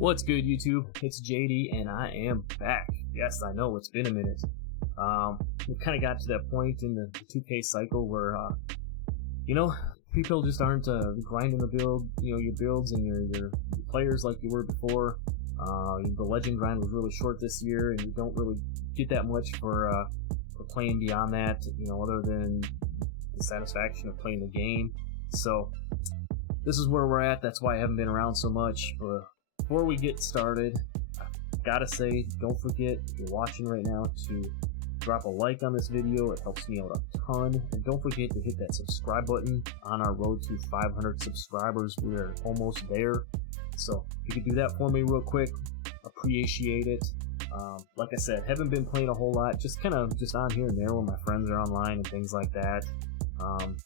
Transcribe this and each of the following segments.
What's good, YouTube? It's JD, and I am back. Yes, I know, it's been a minute. We kind of got to that point in the 2K cycle where, people just aren't grinding the build, your builds and your players like you were before. The legend grind was really short this year, and you don't really get that much for playing beyond that, other than the satisfaction of playing the game. So, this is where we're at. That's why I haven't been around so much. But before we get started, I gotta say, don't forget, if you're watching right now, to drop a like on this video. It helps me out a ton. And don't forget to hit that subscribe button on our road to 500 subscribers. We're almost there. So if you could do that for me real quick, appreciate it. Like I said, haven't been playing a whole lot. Just on here and there when my friends are online and things like that. Kind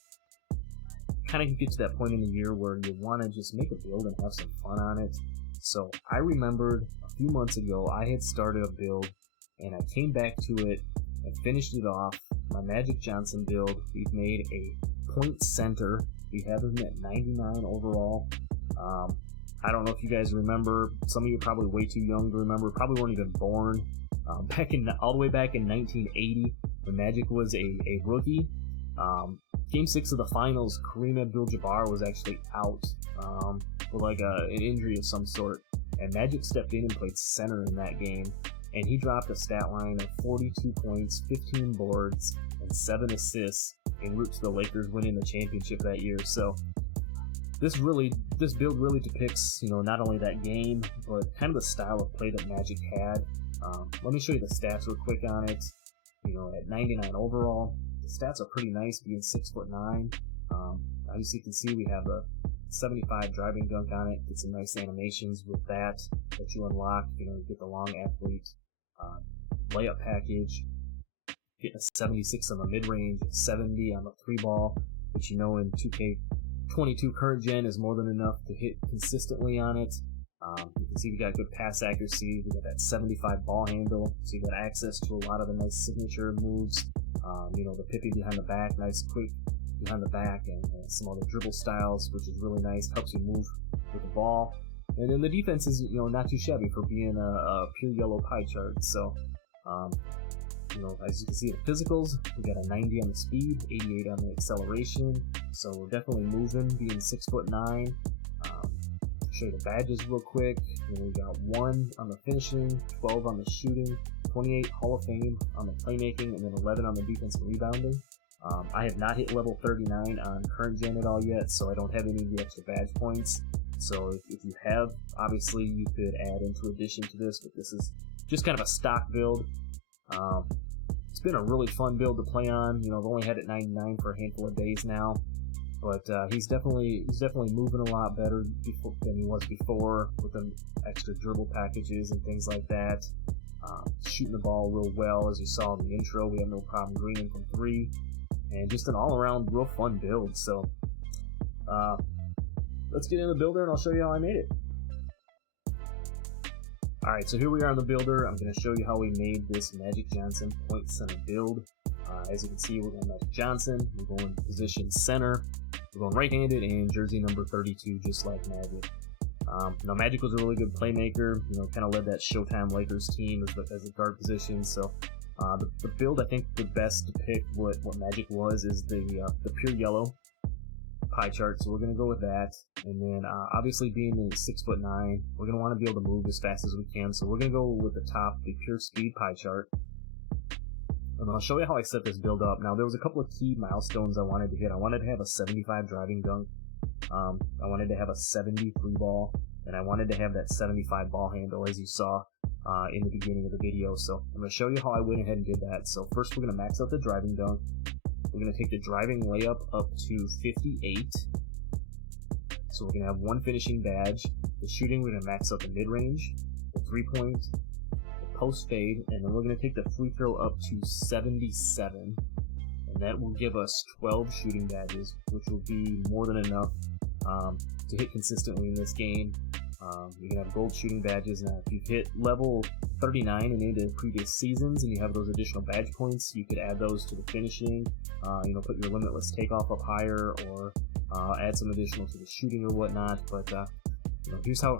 of get to that point in the year where you want to just make a build and have some fun on it. So I remembered a few months ago I had started a build, and I came back to it and finished it off. My Magic Johnson build. We've made a point center. We have him at 99 overall. I don't know if you guys remember. Some of you are probably way too young to remember. Probably weren't even born. All the way back in 1980, when Magic was a rookie. Game 6 of the finals, Kareem Abdul-Jabbar was actually out with an injury of some sort, and Magic stepped in and played center in that game, and he dropped a stat line of 42 points, 15 boards, and 7 assists en route to the Lakers winning the championship that year. So this build really depicts, not only that game, but kind of the style of play that Magic had. Let me show you the stats real quick on it. At 99 overall, the stats are pretty nice, being 6'9". As you can see, we have a 75 driving dunk on it. Get some nice animations with that you unlock. You get the long athlete layup package. Getting a 76 on the mid-range, 70 on the 3-ball, which in 2K22 current gen is more than enough to hit consistently on it. You can see we got good pass accuracy. We got that 75 ball handle, so you got access to a lot of the nice signature moves. The pippy behind the back, nice quick behind the back, and some other dribble styles, which is really nice. Helps you move with the ball. And then the defense is, not too shabby for being a pure yellow pie chart. So, as you can see, the physicals, we got a 90 on the speed, 88 on the acceleration. So we're definitely moving, being 6'9". Show you the badges real quick. We got 1 on the finishing, 12 on the shooting, 28 Hall of Fame on the playmaking, and then 11 on the defense and rebounding. I have not hit level 39 on current gen at all yet, so I don't have any of the extra badge points. So if you have, obviously you could add into addition to this, but this is just kind of a stock build. It's been a really fun build to play on. I've only had it 99 for a handful of days now. But he's definitely moving a lot better than he was before, with the extra dribble packages and things like that. Shooting the ball real well, as you saw in the intro. We have no problem greening from 3, and just an all-around real fun build. So let's get in the builder, and I'll show you how I made it. Alright, so here we are in the builder. I'm going to show you how we made this Magic Johnson point center build. As you can see, we're going Magic Johnson. We're going position center. We're going right-handed and jersey number 32, just like Magic. Magic was a really good playmaker. Kind of led that Showtime Lakers team as a guard position. So the build, I think, the best depict what Magic was is the pure yellow pie chart. So we're going to go with that. And then obviously being 6'9", we're going to want to be able to move as fast as we can. So we're going to go with the top, the pure speed pie chart. And I'll show you how I set this build up. Now, there was a couple of key milestones I wanted to hit. I wanted to have a 75 driving dunk. I wanted to have a 70 3-ball. And I wanted to have that 75 ball handle, as you saw in the beginning of the video. So I'm going to show you how I went ahead and did that. So first, we're going to max out the driving dunk. We're going to take the driving layup up to 58. So we're going to have 1 finishing badge. The shooting, we're going to max out the mid-range, the 3-point, post fade, and then we're going to take the free throw up to 77, and that will give us 12 shooting badges, which will be more than enough to hit consistently in this game. You can have gold shooting badges. Now, if you've hit level 39 in any of the previous seasons and you have those additional badge points, you could add those to the finishing. Put your limitless takeoff up higher, or add some additional to the shooting or whatnot. But here's how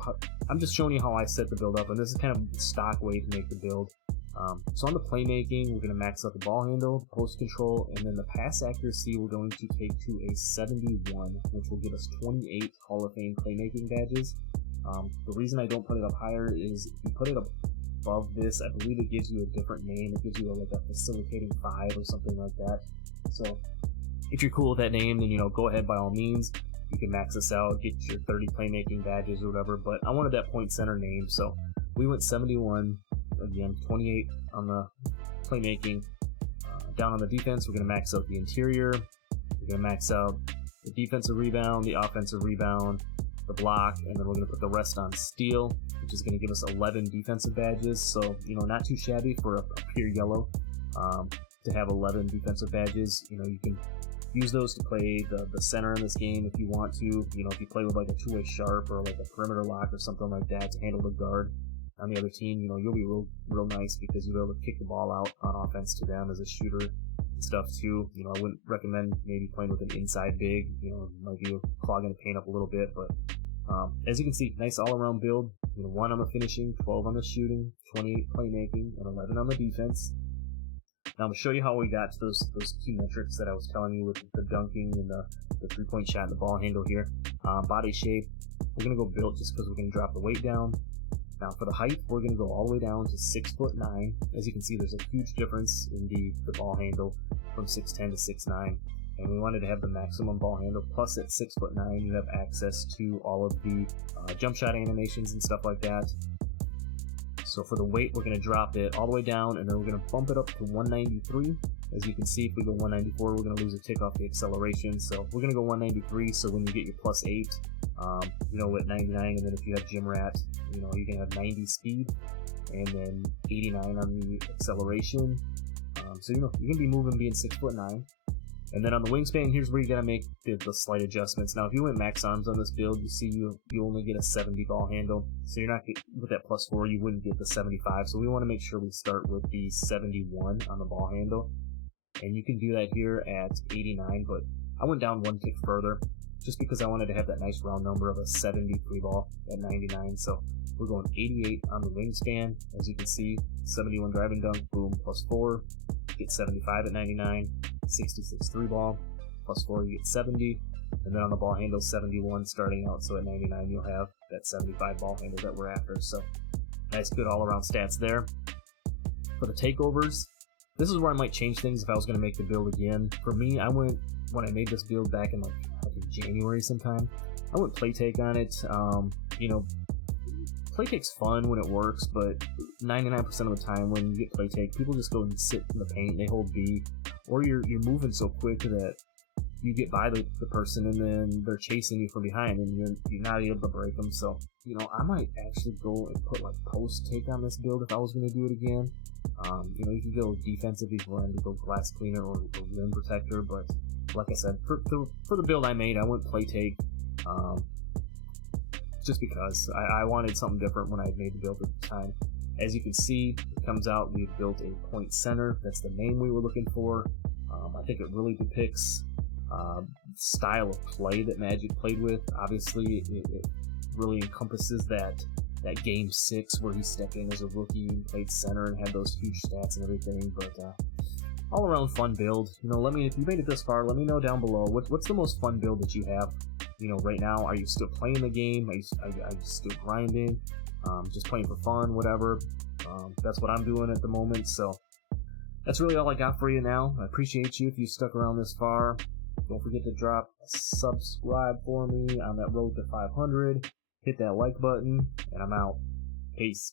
I'm just showing you how I set the build up, and this is kind of the stock way to make the build. So on the playmaking, we're going to max out the ball handle, post control, and then the pass accuracy we're going to take to a 71, which will give us 28 Hall of Fame playmaking badges. The reason I don't put it up higher is if you put it above this, I believe it gives you a different name. It gives you like a facilitating 5 or something like that. So if you're cool with that name, then go ahead by all means. You can max this out, get your 30 playmaking badges or whatever, but I wanted that point center name, so we went 71, again, 28 on the playmaking. Down on the defense, we're going to max out the interior, we're going to max out the defensive rebound, the offensive rebound, the block, and then we're going to put the rest on steal, which is going to give us 11 defensive badges, so, not too shabby for a pure yellow, to have 11 defensive badges. You can use those to play the center in this game if you want to. If you play with like a two-way sharp or like a perimeter lock or something like that to handle the guard on the other team, you'll be real nice because you'll be able to kick the ball out on offense to them as a shooter and stuff too. I wouldn't recommend maybe playing with an inside big. Might be clogging the paint up a little bit, but as you can see, nice all-around build. 1 on the finishing, 12 on the shooting, 28 playmaking, and 11 on the defense. Now I'm going to show you how we got to those key metrics that I was telling you with the dunking and the three-point shot and the ball handle here. Body shape, we're going to go built just because we're going to drop the weight down. Now for the height, we're going to go all the way down to 6'9". As you can see, there's a huge difference in the ball handle from 6'10 to 6'9". And we wanted to have the maximum ball handle, plus at 6'9", you have access to all of the jump shot animations and stuff like that. So for the weight, we're going to drop it all the way down, and then we're going to bump it up to 193. As you can see, if we go 194, we're going to lose a tick off the acceleration. So we're going to go 193, so when you get your +8, at 99, and then if you have Gym Rat, you're going to have 90 speed, and then 89 on the acceleration. So you're going to be moving being 6'9". And then on the wingspan, here's where you gotta make the slight adjustments. Now, if you went max arms on this build, you see you only get a 70 ball handle. So you're not with that +4, you wouldn't get the 75. So we want to make sure we start with the 71 on the ball handle. And you can do that here at 89, but I went down one tick further just because I wanted to have that nice round number of a 73 ball at 99. So we're going 88 on the wingspan. As you can see, 71 driving dunk, boom, +4. Get 75 at 99. 66 3 ball, +4 you get 70, and then on the ball handle 71 starting out, so at 99 you'll have that 75 ball handle that we're after. So nice, good all-around stats there. For the takeovers, this is where I might change things if I was going to make the build again. For me, when I made this build back in I think January sometime, I went play take on it. Play take's fun when it works, but 99% of the time when you get play take, people just go and sit in the paint, they hold B, or you're moving so quick that you get by the person and then they're chasing you from behind and you're not able to break them. So I might actually go and put like post take on this build if I was going to do it again. You can go defensive if you want to go glass cleaner or rim protector, but like I said, for the build I made, I went play take. Just because I wanted something different when I made the build at the time. As you can see, it comes out, we've built a point center. That's the name we were looking for. I think it really depicts style of play that Magic played with. Obviously, it really encompasses that game 6 where he stepped in as a rookie and played center and had those huge stats and everything. But all around fun build. If you made it this far, let me know down below. What's the most fun build that you have? Right now, are you still playing the game? Are you still grinding? Just playing for fun, whatever. That's what I'm doing at the moment. So that's really all I got for you now. I appreciate you if you stuck around this far. Don't forget to drop a subscribe for me on that road to 500. Hit that like button, and I'm out. Peace.